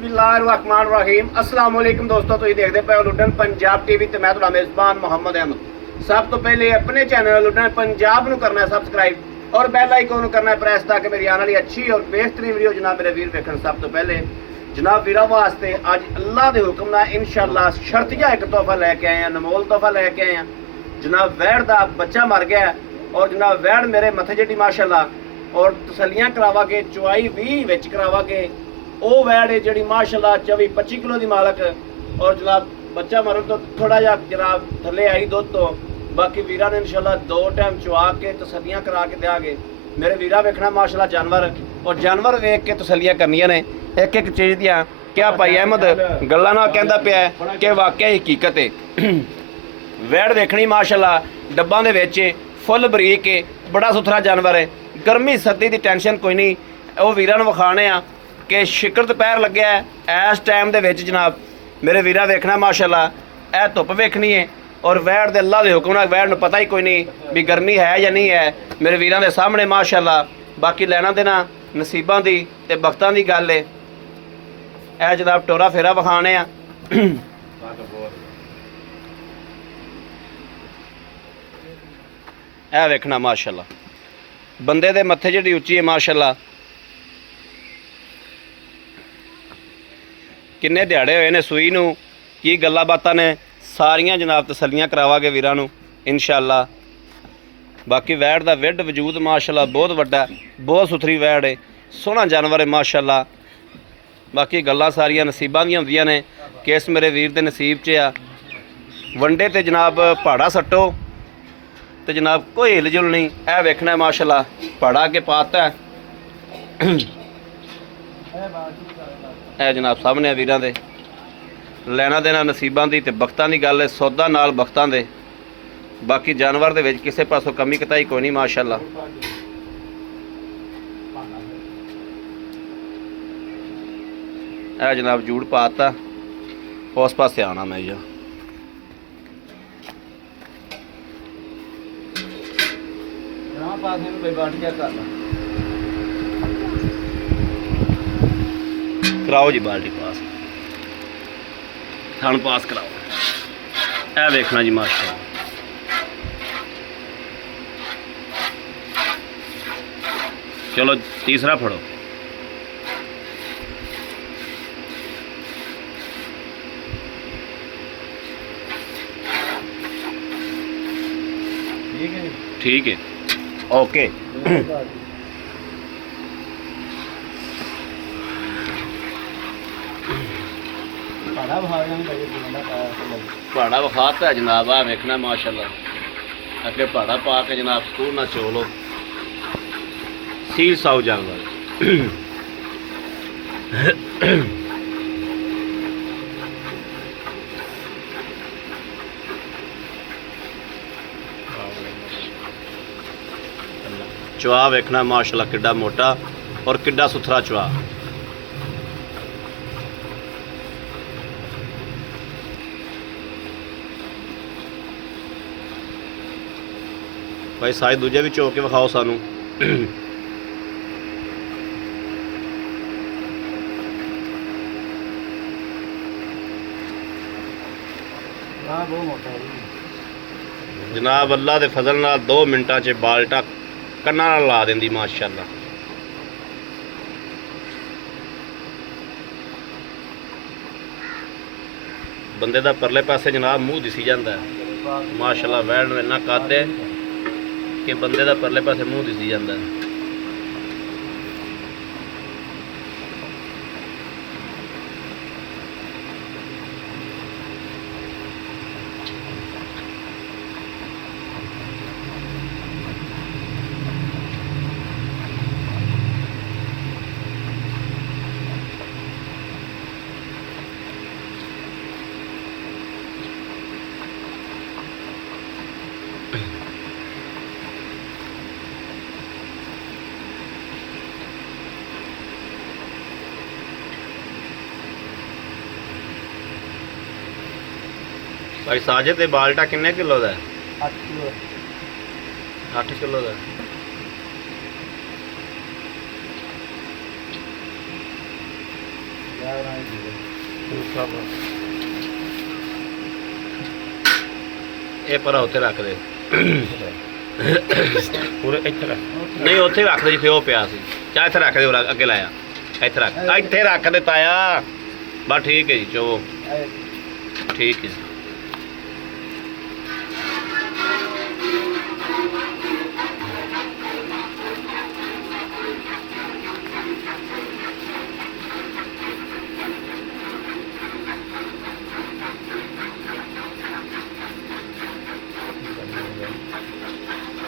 बिस्मिल्लाहिर्रहमानिर्रहीम अस्सलाम वालेकुम दोस्तों, तुसीं देखदे पए हो लुडन पंजाब टीवी ते मैं तुहाडा मेज़बान मोहम्मद अहमद। सब तो पहले अपने चैनल लुडन पंजाब नूं करना है सबसक्राइब और बैल आइकन नूं करना है प्रेस ताकि मेरी आने वाली अच्छी और बेहतरीन वीडियो जनाब मेरे वीर देखण। सब तो पहले जनाब वीरों वास्ते अज अल्लाह के हुक्म नाल इंशाअल्लाह शर्तिया एक तोहफा लैके आए हैं, अनमोल तोहफा लैके आए हैं। जनाब वैड़ का बच्चा मर गया और जनाब वैड़ मेरे मथे जेडी माशाअल्लाह और तसलियां करावा के चुआई भी विच करावा के ਉਹ ਵੈੜ ਜਿਹੜੀ ਮਾਸ਼ਾਅੱਲਾ 24-25 ਕਿਲੋ ਦੀ ਮਾਲਕ ਔਰ ਜਨਾਬ ਬੱਚਾ ਮਰਨ ਤੋਂ ਥੋੜਾ ਜਿਹਾ ਜਨਾਬ ਥੱਲੇ ਆਈ ਦੁੱਧ ਤੋਂ। ਬਾਕੀ ਵੀਰਾਂ ਨੇ ਇਨਸ਼ਾਅੱਲਾ 2 ਟਾਈਮ ਚੁਆ ਕੇ ਤਸੱਲੀਆਂ ਕਰਾ ਕੇ ਦਿਆਂਗੇ। ਮੇਰੇ ਵੀਰਾਂ ਵੇਖਣਾ ਮਾਸ਼ਾਅੱਲਾ ਜਾਨਵਰ ਔਰ ਜਾਨਵਰ ਵੇਖ ਕੇ ਤਸੱਲੀਆਂ ਕਰਨੀਆਂ ਨੇ ਇੱਕ ਇੱਕ ਚੀਜ਼ ਦੀਆਂ। ਕਿਆ ਭਾਈ ਅਹਿਮਦ ਗੱਲਾਂ ਨਾਲ ਕਹਿੰਦਾ ਪਿਆ ਕਿ ਵਾਕਿਆ ਹਕੀਕਤ ਹੈ। ਵੈੜ ਵੇਖਣੀ ਮਾਸ਼ਾਅੱਲਾ ਡੱਬਾਂ ਦੇ ਵਿੱਚ ਫੁੱਲ ਬਰੀਕ ਹੈ, ਬੜਾ ਸੁਥਰਾ ਜਾਨਵਰ ਹੈ। ਗਰਮੀ ਸਰਦੀ ਦੀ ਟੈਨਸ਼ਨ ਕੋਈ ਨਹੀਂ। ਉਹ ਵੀਰਾਂ ਨੂੰ ਵਿਖਾਣੇ ਆ कि शिकर दोपहर लग्या है इस टाइम दे विच जनाब मेरे वीरा वेखना माशाअल्लाह यह धुप वेखनी है और वैड़ दे अल्लाह दे हुक्म नाल वैड़ नूं पता ही कोई नहीं भी गर्मी है या नहीं है। मेरे वीरां दे सामने माशाअल्लाह बाकी लैना देना नसीबां दी ते बख्तां दी गल है। यह जनाब टोरा फेरा विखाने आ। यह वेखना माशाअल्लाह बंदे दे मत्थे जिहड़ी उच्ची है माशाअल्लाह। किन्ने दिहाड़े होए ने सूई नूं की गल्लां बातां ने सारियां जनाब तसल्लियां करावांगे वीरां नूं इंशाअल्लाह। बाकी वैड़ दा विड वजूद माशाअल्लाह बहुत वड्डा, बहुत सुथरी वैड़ है, सोहना जानवर है माशाअल्लाह। बाकी गल्लां सारियां नसीबां दियां हुंदियां ने कि इस मेरे वीर दे नसीब च आ। वंडे ते जनाब पहाड़ा सट्टो ते जनाब कोई हिल जुल नहीं। यह वेखना है माशाअल्लाह पहाड़ा अगे पाता है। है जनाब सामने वीरां दे लैना देना नसीबां दी ते बख्तां दी गल है, सौदा नाल बख्तां दे। बाकी जानवर दे विच किसे पासों कमी कताई कोई नहीं माशाअल्लाह। है जनाब जूड़ पाता उस पासे आना मैं जो कराओ जी बाल्टी पास थान पास कराओ। ए वेखना जी माशा चलो तीसरा फड़ो। ठीक है ओके। पहाड़ा विखाता है जनाब। आ वेखना माशाअल्लाह अगे पहाड़ा पा के जनाब स्कूल ना चोलो सील साउ जानवर। चुआ वेखना माशाअल्लाह किड्डा मोटा और किड्डा सुथरा चुआ। भाई सारे दूजे भी चो के विखाओ सानू। जनाब अल्लाह दे फजल नाल 2 मिनटां च बाल्टा कन्ना नाल ला देंदी माशाअल्लाह। बंदे दा परले पासे जनाब मूँह दिसी जांदा है माशाअल्लाह। वैड़ नूं इन्ना कद है कि बंदे दा परले पासे मूँह दिसी जांदा है। भाई साजिद ते बाल्टा किन्ने किलो दा है? 8 किलो। 8 किलो दा। ਇਹ ਪਰਾ ਉੱਤੇ ਰੱਖ ਦੇ ਪੂਰੇ ਇੱਥੇ ਰੱਖ। ਨਹੀਂ ਉੱਥੇ ਰੱਖ ਦੇ ਜਿੱਥੇ ਉਹ ਪਿਆ ਸੀ। ਚਾਹ ਇੱਥੇ ਰੱਖ ਦੇ ਹੋਰ ਅੱਗੇ ਲਾਇਆ ਇੱਥੇ ਰੱਖ ਦੇ ਤਾਇਆ। ਬਸ ਠੀਕ ਹੈ ਜੀ ਚੋ ਠੀਕ ਹੈ।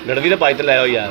ਗੜਵੀ ਦਾ ਪਾਈ ਤੇ ਲੈ ਆਓ ਯਾਰ।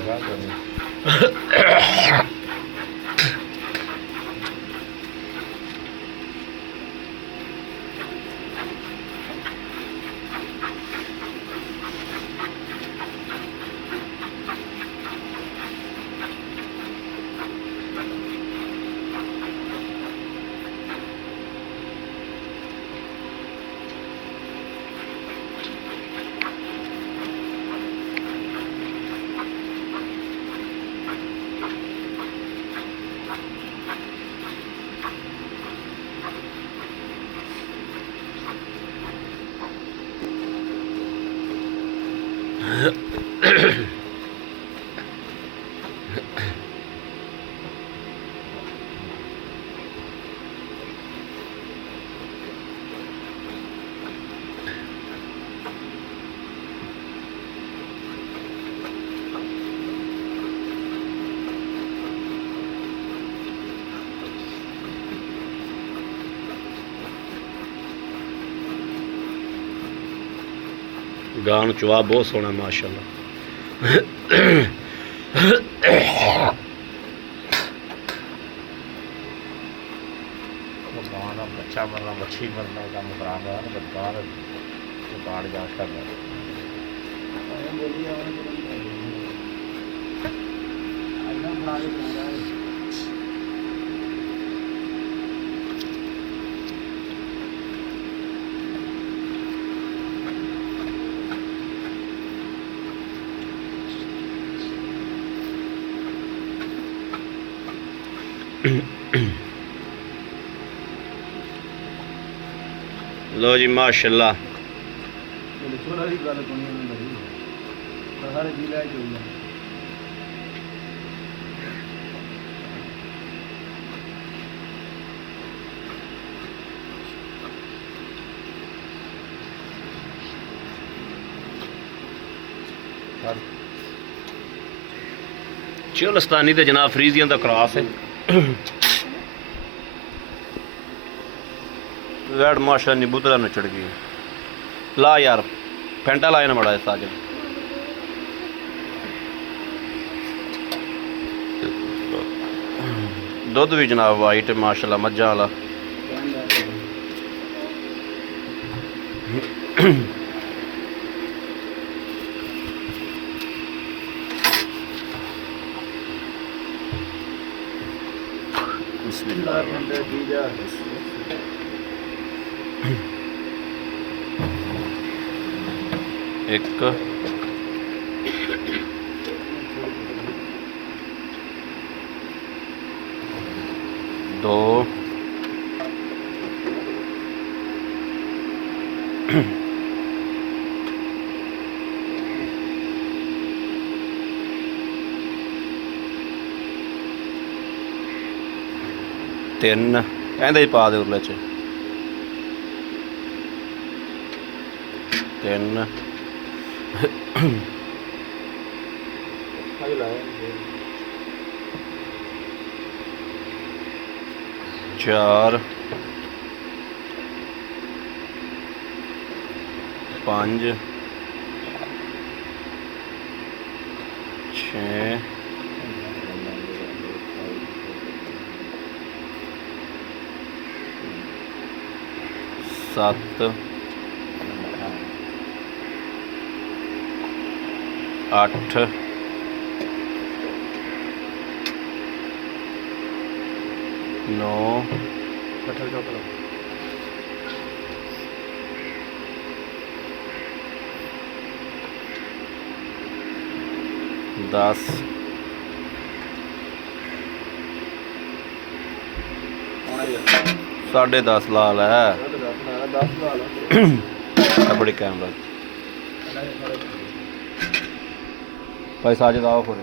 ਗਾਂ ਨੂੰ ਚਵਾ ਬਹੁਤ ਸੋਹਣਾ ਮਾਸ਼ਾਅੱਲਾ। ਬੱਚਾ ਮਰਨਾ ਬੱਚੀ ਮਰਨਾ ਕੰਮ ਕਰਾਂਗਾ ਬਾਹਰ ਬਾੜ ਜਾ ਕਰਦਾ। लो जी माशाल्लाह। चोलस्तानी तो जनाब फ्रीजियन का क्रॉस है। वैड माशा नीबूतरा न चढ़ गई। ला यार फेंटा लाए ना बड़ा साजन। दुध भी जनाब वाइट माशाल्लाह मज्जा वाला। एक दो तीन कहते पा दे उरले च तीन चार पाँच छे सत्त अठ नौ 10 10.5 ਲਾਲ ਹੈ 10 ਲਾ ਲਾ ਬੜੀ ਕੈਮਰਾ ਭਾਈ ਸਾਜਦ ਆਓ ਕੋਲੇ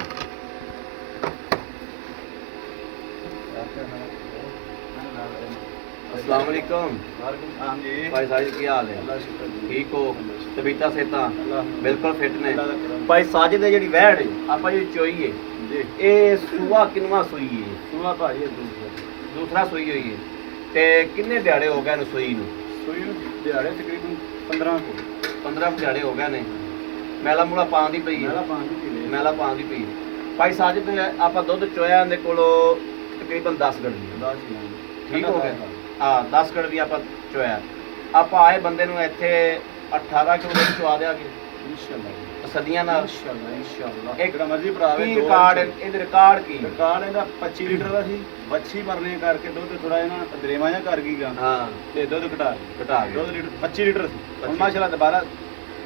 अस्सलाम वालेकुम जी भाई साजिद की हाल है अल्लाह शुक्र जी ठीक हो तबीयतां सेहतां बिल्कुल फिट ने अल्लाह दा करम भाई साजिद है ਜਿਹੜੀ ਵਹਿੜ ਆਪਾਂ ਜਿਹੜੀ ਚੋਈ ਹੈ जी ਇਹ ਸੂਆ ਕਿੰਨਵਾ ਸੂਈ ਹੈ सुना भाई ਦੂਸਰਾ ਸੂਈ ਹੋਈ ਹੈ ਤੇ ਕਿੰਨੇ ਦਿਹਾੜੇ ਹੋ ਗਏ ਇਹਨੂੰ ਸੂਈ ਨੂੰ ਸੂਈ ਨੂੰ ਦਿਹਾੜੇ ਤਕਰੀਬਨ 15 ਕੋ 15 ਦਿਹਾੜੇ ਹੋ ਗਏ ਨੇ ਮੈਲਾ ਮੂਲਾ ਪਾਉਣ ਦੀ ਪਈ ਮੇਰਾ ਹੈ ਪਾਣੀ ਪੀ ਲੈ ਮੈਲਾ ਪਾਉਣ ਦੀ ਪਈ ਹੈ ਭਾਈ ਸਾजिद ਆਪਾਂ ਦੁੱਧ ਚੋਇਆ ਇਹਦੇ ਕੋਲੋਂ ਤਕਰੀਬਨ 10 ਗੜਵੀ 10 ਠੀਕ ਹੋ ਗਿਆ ਹਾਂ 10 ਗੜਵੀ ਆਪਾਂ ਚੋਇਆ ਆਪਾਂ ਆਏ ਬੰਦੇ ਨੂੰ ਇੱਥੇ 18 ਕਿਲੋ ਦੁੱਧ ਚਵਾ ਦਿਆਂਗੇ इंशाल्लाह ਸਦੀਆਂ ਨਾਲ इंशाल्लाह ਇੱਕ ਜਿਹੜਾ ਮਰਜ਼ੀ ਭਰਾ ਕੀ ਰਿਕਾਰਡ ਇਹਦੇ ਰਿਕਾਰਡ ਕੀ ਰਿਕਾਰਡ ਇਹਦਾ 25 ਲੀਟਰ ਦਾ ਸੀ ਵੱਛੀ ਮਰਨੇ ਕਰਕੇ ਦੁੱਧ ਥੋੜਾ ਜਿਹਾ ਨਾ ਦਰੇਵਾ ਜਿਹਾ ਕਰ ਗਈ ਗਾ ਹਾਂ ਤੇ ਦੁੱਧ ਘਟਾ ਘਟਾ ਗਿਆ ਦੁੱਧ ਲੀਟਰ 25 ਲੀਟਰ ਸੀ ਹੁਣ ਮਾਸ਼ਾਅੱਲਾ ਦੁਬਾਰਾ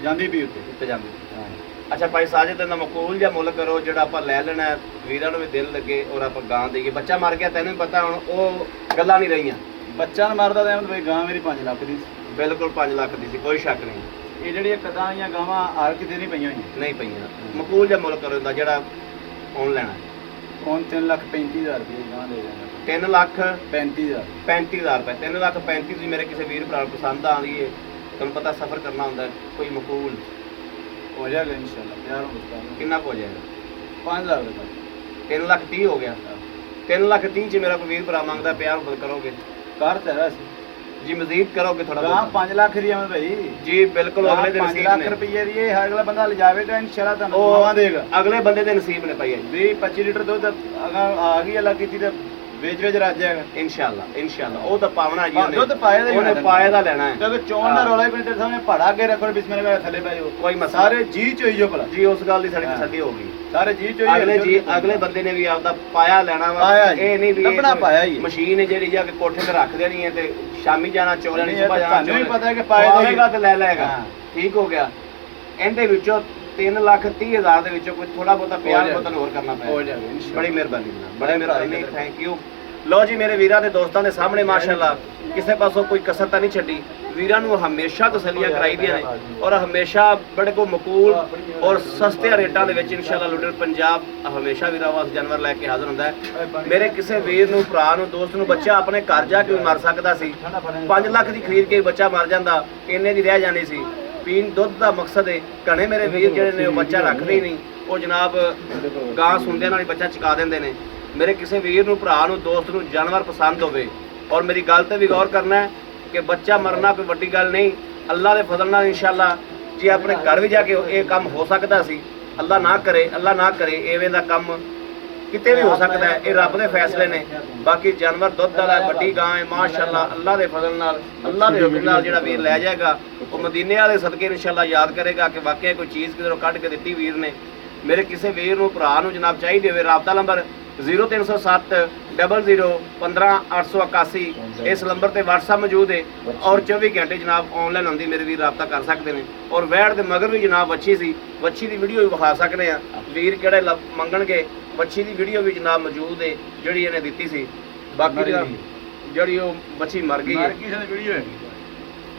ਜਾਂਦੀ ਵੀ ਉੱਤੇ ਉੱਤੇ ਜਾਂਦੀ ਹਾਂ ਅੱਛਾ ਭਾਈ ਸਾजिद ਦਾ ਮਕੂਲ ਜਾਂ ਮੁੱਲ ਕਰੋ ਜਿਹੜਾ ਆਪਾਂ ਲੈ ਲੈਣਾ ਹੈ, ਵੀਰਾਂ ਨੂੰ ਵੀ ਦਿਲ ਲੱਗੇ ਔਰ ਆਪਾਂ ਗਾਂ ਦੇਈਏ ਬੱਚਾ ਮਰ ਗਿਆ ਤੈਨੂੰ ਵੀ ਪਤਾ ਹੁਣ ਉਹ ਗੱਲਾਂ ਨਹੀਂ ਰਹੀਆਂ ਬੱਚਾ ਨਾ ਮਰਦਾ ਤਾਂ ਬਈ ਗਾਂ ਮੇਰੀ 5 ਲੱਖ ਦੀ ਸੀ। ਬਿਲਕੁਲ 5 ਲੱਖ ਦੀ ਸੀ ਕੋਈ ਸ਼ੱਕ ਨਹੀਂ ਇਹ ਜਿਹੜੀਆਂ ਕਦਾਂ ਆਈਆਂ ਗਾਵਾਂ ਆਰ ਕਿਤੇ ਨਹੀਂ ਪਈਆਂ ਹੋਈਆਂ ਨਹੀਂ ਪਈਆਂ ਮਕੂਲ ਜਾਂ ਮੁੱਲ ਕਰੋ ਇਹਦਾ ਜਿਹੜਾ ਔਨ ਲੈਣਾ ਹੁਣ 3,35,000 ਰੁਪਏ ਗਾਂ ਦੇ ਦੇਣਾ 3 ਲੱਖ 35,000 35,000 ਰੁਪਏ 3 ਲੱਖ 35 ਤੁਸੀਂ ਮੇਰੇ ਕਿਸੇ ਵੀਰ ਭਰਾ ਨੂੰ ਪਸੰਦ ਆਉਂਦੀ ਏ ਤੁਹਾਨੂੰ ਪਤਾ ਸਫ਼ਰ ਕਰਨਾ ਹੁੰਦਾ ਹੈ, ਕੋਈ ਮਕੂਲ ਹੋ ਜਾਏਗਾ ਇੰਸ਼ਾਅੱਲਾ ਯਾਰ ਮੁਸਤਾਨ ਕਿੰਨਾ ਕੁ ਹੋ ਜਾਏਗਾ 5,000 ਰੁਪਏ 3 ਲੱਖ 30 ਹੋ ਗਿਆ 3 ਲੱਖ 30 ਚ ਮੇਰਾ ਕੋਈ ਵੀਰ ਭਰਾ ਮੰਗਦਾ ਪਿਆਰ ਬਲ ਕਰੋਗੇ ਕਰ ਤੇਰਾ ਸੀ ਜੀ ਮਜ਼ੀਦ ਕਰੋਗੇ ਥੋੜਾ ਗਾਂ 5 ਲੱਖ ਦੀ ਆਵੇਂ ਭਾਈ ਜੀ ਬਿਲਕੁਲ ਅਗਲੇ ਦੇ 5 ਨਸੀਬ ਲੱਖ ਨੇ ਰੁਪਏ ਦੀ ਇਹ ਅਗਲਾ ਬੰਦਾ ਲਿਜਾਵੇਗਾ ਇੰਸ਼ਾਅੱਲਾ ਤੁਹਾਨੂੰ ਉਹ ਦਵਾਵਾਂ ਦੇਗਾ ਅਗਲੇ ਬੰਦੇ ਦੇ ਨਸੀਬ ਨੇ ਭਾਈ 20-25 ਲੀਟਰ ਦੁੱਧ ਅਗਰ ਆ ਗਈ ਅੱਲਾ ਕੀਤੀ ਤੇ ਵੇਚ ਰੱਜ ਜਾਏਗਾ ਇਨਸ਼ਾਅੱਲਾ ਉਹ ਤਾਂ ਪਾਵਣਾ ਜੀ ਦੁੱਧ ਪਾਇਆ ਦਾ ਹੀ ਉਹਨੇ ਲੈਣਾ। ਪਾਇਆ ਦਾ ਲੈਣਾ ਹੈ ਕਿਉਂਕਿ ਚੋਣ ਦਾ ਰੌਲਾ ਹੀ ਕੋਈ ਤੇਰੇ ਸਾਹਮਣੇ ਪੜਾ ਅੱਗੇ ਰੱਖੋ ਬਿਸਮਿਲ੍ਲਾਹ ਥੱਲੇ ਪੈ ਜਾਓ ਕੋਈ ਮਸਲਾ ਸਾਰੇ ਜੀ ਚੋਈਓ ਭਲਾ ਜੀ ਉਸ ਗੱਲ ਦੀ ਸਾਡੀ ਹਾਂ। ਤਸੱਲੀ ਹੋ ਗਈ ਸਾਰੇ ਜੀ ਚੋਈਓ ਅਗਲੇ ਬੰਦੇ ਨੇ ਵੀ ਆਪਦਾ ਪਾਇਆ ਲੈਣਾ ਵਾ ਪਾਇਆ ਜੀ। ਇਹ ਨਹੀਂ ਵੀ ਲੱਭਣਾ ਪਾਇਆ ਹੀ ਹੈ। ਮਸ਼ੀਨ ਹੈ ਜਿਹੜੀ ਜਾ ਕੇ ਕੋਠੇ ਤੇ ਰੱਖ ਦੇਣੀ ਹੈ ਤੇ ਸ਼ਾਮੀ ਜਾਣਾ ਚੋ ਲੈਣੀ ਨਹੀਂ, ਇਹ ਸੁਬਾ ਤਾਂ ਜਾਣਾ ਤੁਹਾਨੂੰ ਵੀ ਚੋ ਪਤਾ ਹੈ ਕਿ ਪਾਇਆ ਦਾ ਹੀ ਹੋਵੇਗਾ ਤੇ ਲੈ ਲੈਗਾ ਹਾਂ। ਠੀਕ ਹੋ ਗਿਆ ਇਹਦੇ ਵਿੱਚੋਂ 3,30,000 ਦੇ ਵਿੱਚੋਂ ਕੋਈ ਥੋੜਾ ਬਹੁਤਾ ਪਿਆਰ ਬਤਨ ਹੋਰ ਕਰਨਾ ਹੋ ਪਿਆ ਜਾਏਗਾ ਇੰਸ਼ਾਅੱਲਾ ਬੜੀ ਮਿਹਰਬਾਨੀ ਜਨਾਬ ਬੜੀ ਮਿਹਰਬਾਨੀ ਥੈਂਕ ਯੂ ਲੋ ਜੀ ਮੇਰੇ ਵੀਰਾਂ ਦੇ ਦੋਸਤਾਂ ਦੇ ਸਾਹਮਣੇ ਮਾਸ਼ਾਅੱਲਾ ਕਿਸੇ ਪਾਸੋਂ ਕੋਈ ਕਸਰ ਤਾਂ ਨਹੀਂ ਛੱਡੀ ਵੀਰਾਂ ਨੂੰ ਹਮੇਸ਼ਾ ਤਸੱਲੀਆਂ ਕਰਾਈਦੀਆਂ ਨੇ ਔਰ ਹਮੇਸ਼ਾ ਬੜੇ ਕੋ ਮਕੂਲ ਔਰ ਸਸਤੇ ਰੇਟਾਂ ਦੇ ਵਿੱਚ ਇਨਸ਼ਾਅੱਲਾ ਲੁੱਟਰ ਪੰਜਾਬ ਹਮੇਸ਼ਾ ਵੀਰਾਂ ਵਾਸਤੇ ਜਾਨਵਰ ਲੈ ਕੇ ਹਾਜ਼ਰ ਹੁੰਦਾ ਹੈ ਮੇਰੇ ਕਿਸੇ ਵੀਰ ਨੂੰ ਭਰਾ ਨੂੰ ਦੋਸਤ ਨੂੰ ਬੱਚਾ ਆਪਣੇ ਘਰ ਜਾ ਕੇ ਮਰ ਸਕਦਾ ਸੀ 5 ਲੱਖ ਦੀ ਖਰੀਦ ਕੇ ਬੱਚਾ ਮਰ ਜਾਂਦਾ ਇੰਨੇ ਦੀ ਰਹਿ ਜਾਣੀ ਸੀ ਪੀਣ ਦੁੱਧ ਦਾ ਮਕਸਦ ਹੈ ਘਣੇ ਮੇਰੇ ਵੀਰ ਜਿਹੜੇ ਨੇ ਉਹ ਬੱਚਾ ਰੱਖਦੇ ਹੀ ਨਹੀਂ ਉਹ ਜਨਾਬ ਗਾਂ ਸੁਣਦਿਆਂ ਨਾਲ ਹੀ ਬੱਚਾ ਚੁਕਾ ਦਿੰਦੇ ਨੇ ਮੇਰੇ ਕਿਸੇ ਵੀਰ ਨੂੰ ਭਰਾ ਨੂੰ ਦੋਸਤ ਨੂੰ ਜਾਨਵਰ ਪਸੰਦ ਹੋਵੇ ਔਰ ਮੇਰੀ ਗੱਲ ਤੇ ਵੀ ਗੌਰ ਕਰਨਾ ਹੈ ਕਿ ਬੱਚਾ ਮਰਨਾ ਕੋਈ ਵੱਡੀ ਗੱਲ ਨਹੀਂ ਅੱਲਾ ਦੇ ਫਜ਼ਲ ਨਾਲ ਇਨਸ਼ਾਅੱਲਾ ਜੇ ਆਪਣੇ ਘਰ ਵੀ ਜਾ ਕੇ ਇਹ ਕੰਮ ਹੋ ਸਕਦਾ ਸੀ ਅੱਲਾ ਨਾ ਕਰੇ ਐਵੇਂ ਦਾ ਕੰਮ ਕਿਤੇ ਵੀ ਹੋ ਸਕਦਾ ਹੈ ਇਹ ਰੱਬ ਦੇ ਫੈਸਲੇ ਨੇ ਬਾਕੀ ਜਾਨਵਰ ਦੁੱਧ ਵਾਲਾ ਵੱਡੀ ਗਾਂ ਹੈ ਮਾਸ਼ਾਅੱਲਾ ਅੱਲਾ ਦੇ ਫਜ਼ਲ ਨਾਲ ਅੱਲਾ ਦੇ ਹੁਕਮ ਨਾਲ ਜਿਹੜਾ ਵੀਰ ਲੈ ਜਾਏਗਾ ਉਹ ਮਦੀਨੇ ਵਾਲੇ ਸਦਕੇ ਇਨਸ਼ਾਅੱਲਾ ਯਾਦ ਕਰੇਗਾ ਕਿ ਵਾਕਿਆ ਕੋਈ ਚੀਜ਼ ਕਿਧਰੋਂ ਕੱਢ ਕੇ ਦਿੱਤੀ ਵੀਰ ਨੇ ਮੇਰੇ ਕਿਸੇ ਵੀਰ ਨੂੰ ਭਰਾ ਨੂੰ ਜਨਾਬ ਚਾਹੀਦੀ ਹੋਵੇ ਰਾਬਤਾ ਨੰਬਰ 0307 00 15 881 ਇਸ ਨੰਬਰ ਤੇ WhatsApp ਮੌਜੂਦ ਹੈ ਔਰ 24 ਘੰਟੇ ਜਨਾਬ ਆਨਲਾਈਨ ਹੁੰਦੀ ਮੇਰੇ ਵੀਰ ਰਾਬਤਾ ਕਰ ਸਕਦੇ ਨੇ ਔਰ ਵੈੜ ਦੇ ਮਗਰ ਵੀ ਜਨਾਬ ਵੱਛੀ ਸੀ ਵੱਛੀ ਦੀ ਵੀਡੀਓ ਵੀ ਵਿਖਾ ਸਕਦੇ ਆ ਵੀਰ ਕਿਹੜੇ ਮੰਗਣਗੇ ਵੱਛੀ ਦੀ ਵੀਡੀਓ ਵੀ ਜਨਾਬ ਮੌਜੂਦ ਹੈ ਜਿਹੜੀ ਇਹਨੇ ਦਿੱਤੀ ਸੀ ਬਾਕੀ ਜਿਹੜੀ ਉਹ ਵੱਛੀ ਮਰ ਗਈ ਹੈ ਵੀਡੀਓ ਹੈ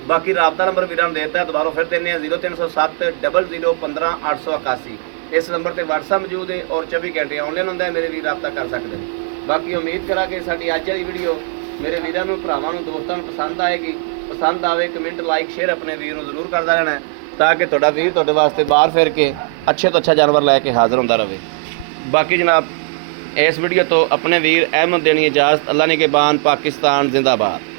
ਬਾਕੀ ਰਾਬਤਾ ਨੰਬਰ ਵੀਰਾਂ ਨੂੰ ਦੇਤਾ ਦੁਬਾਰਾ ਫਿਰ ਦਿੰਨੇ ਆ 0307 00 15 881 ਇਸ ਨੰਬਰ ਤੇ WhatsApp ਮੌਜੂਦ ਹੈ ਔਰ 24 ਘੰਟੇ ਆਨਲਾਈਨ ਹੁੰਦਾ ਹੈ ਮੇਰੇ ਵੀਰ ਰਾਬਤਾ ਕਰ ਸਕਦੇ ਨੇ ਬਾਕੀ ਉਮੀਦ ਕਰਾਂਗੇ ਸਾਡੀ ਅੱਜ ਵਾਲੀ ਵੀਡੀਓ ਮੇਰੇ ਵੀਰਾਂ ਨੂੰ ਭਰਾਵਾਂ ਨੂੰ ਦੋਸਤਾਂ ਨੂੰ ਪਸੰਦ ਆਏਗੀ ਪਸੰਦ ਆਵੇ ਕਮੈਂਟ ਲਾਈਕ ਸ਼ੇਅਰ ਆਪਣੇ ਵੀਰ ਨੂੰ ਜ਼ਰੂਰ ਕਰਦਾ ਰਹਿਣਾ ਤਾਂ ਕਿ ਤੁਹਾਡਾ ਵੀਰ ਤੁਹਾਡੇ ਵਾਸਤੇ ਬਾਹਰ ਫਿਰ ਕੇ ਅੱਛੇ ਤੋਂ ਅੱਛਾ ਜਾਨਵਰ ਲੈ ਕੇ ਹਾਜ਼ਰ ਹੁੰਦਾ ਰਹੇ ਬਾਕੀ ਜਨਾਬ ਇਸ ਵੀਡੀਓ ਤੋਂ ਆਪਣੇ ਵੀਰ ਅਹਿਮਦ ਦੇਣੀ ਇਜਾਜ਼ਤ ਅੱਲਾ ਨੇ ਕੇ ਬਾਨ ਪਾਕਿस्तान जिंदाबाद।